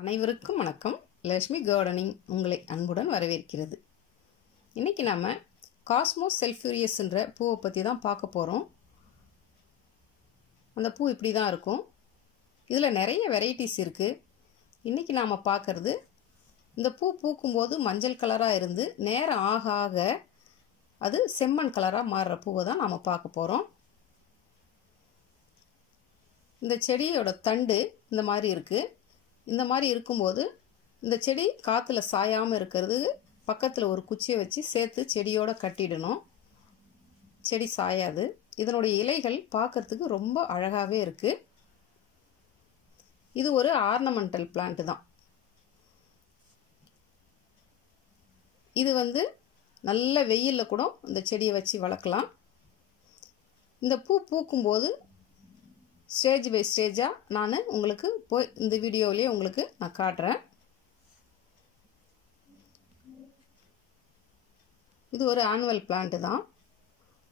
அனைவருக்கும் வணக்கம். லட்சுமி கார்டனிங் உங்களை அன்புடன் வரவேற்கிறது. இன்றைக்கி நாம் காஸ்மோஸ் சல்ஃபூரியஸ்ன்ற பூவை பற்றி தான் பார்க்க போகிறோம். அந்த பூ இப்படி தான் இருக்கும். இதில் நிறைய வெரைட்டிஸ் இருக்குது. இன்றைக்கி நாம் பார்க்குறது இந்த பூ பூக்கும்போது மஞ்சள் கலராக இருந்து நேரம் ஆக ஆக அது செம்மண் கலராக மாறுற பூவை தான் நாம் பார்க்க போகிறோம். இந்த செடியோட தண்டு இந்த மாதிரி இருக்குது. இந்த மாதிரி இருக்கும்போது இந்த செடி காற்றுல சாயாமல் இருக்கிறது பக்கத்தில் ஒரு குச்சியை வச்சு சேர்த்து செடியோடு கட்டிடணும். செடி சாயாது. இதனுடைய இலைகள் பார்க்கறதுக்கு ரொம்ப அழகாகவே இருக்குது. இது ஒரு ஆர்னமெண்டல் பிளான்ட் தான். இது நல்ல வெயிலில் கூட இந்த செடியை வச்சு வளர்க்கலாம். இந்த பூ பூக்கும்போது ஸ்டேஜ் பை ஸ்டேஜாக நான் உங்களுக்கு இந்த வீடியோவிலேயே உங்களுக்கு நான் காட்டுறேன். இது ஒரு ஆனுவல் பிளான்ட் தான்.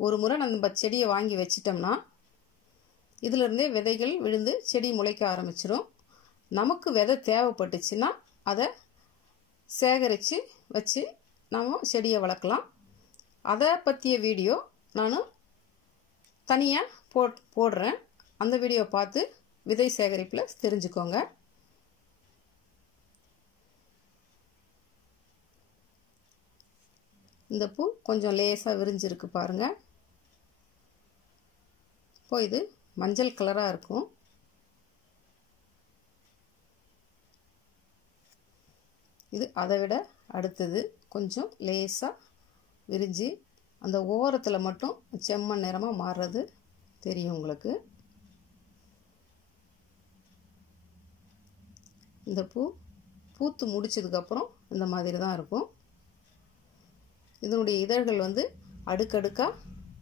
ஒரு முறை நம்ம செடியை வாங்கி வச்சிட்டோம்னா இதிலிருந்தே விதைகள் விழுந்து செடி முளைக்க ஆரம்பிச்சிடும். நமக்கு விதை தேவைப்பட்டுச்சுன்னா அதை சேகரித்து வச்சு நாம் செடியை வளர்க்கலாம். அதை பற்றிய வீடியோ நான் தனியாக போடுறேன். அந்த வீடியோ பார்த்து விதை சேகரிப்பில் தெரிஞ்சுக்கோங்க. இந்த பூ கொஞ்சம் லேசாக விரிஞ்சிருக்கு பாருங்கள். இப்போ இது மஞ்சள் கலராக இருக்கும். இது அதை விட அடுத்தது கொஞ்சம் லேசாக விரிஞ்சு அந்த ஓரத்தில் மட்டும் செம்மண் நிறமாக மாறுறது தெரியும் உங்களுக்கு. இந்த பூ பூத்து முடிச்சதுக்கப்புறம் இந்த மாதிரி தான் இருக்கும். இதனுடைய இதழ்கள் அடுக்கடுக்காக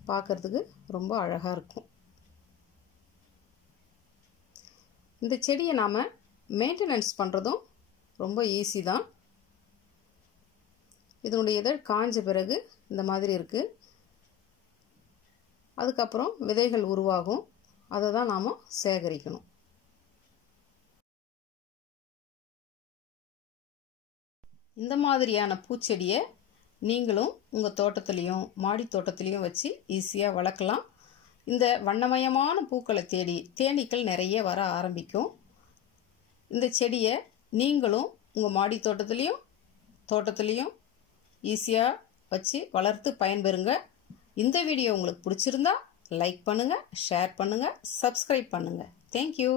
பார்க்கறதுக்கு ரொம்ப அழகாக இருக்கும். இந்த செடியை நாம் மெயின்டெனன்ஸ் பண்ணுறதும் ரொம்ப ஈஸி தான். இதனுடைய இதழ் காஞ்ச பிறகு இந்த மாதிரி இருக்குது. அதுக்கப்புறம் விதைகள் உருவாகும். அதை தான் நாம் சேகரிக்கணும். இந்த மாதிரியான பூச்செடியை நீங்களும் உங்கள் தோட்டத்துலேயும் மாடி தோட்டத்துலேயும் வச்சு ஈஸியாக வளர்க்கலாம். இந்த வண்ணமயமான பூக்களை தேடி தேனீக்கள் நிறைய வர ஆரம்பிக்கும். இந்த செடியை நீங்களும் உங்கள் மாடி தோட்டத்துலேயும் ஈஸியாக வச்சு வளர்த்து பயன்பெறுங்க. இந்த வீடியோ உங்களுக்கு பிடிச்சிருந்தா லைக் பண்ணுங்கள், ஷேர் பண்ணுங்கள், சப்ஸ்கிரைப் பண்ணுங்கள். தேங்க்யூ.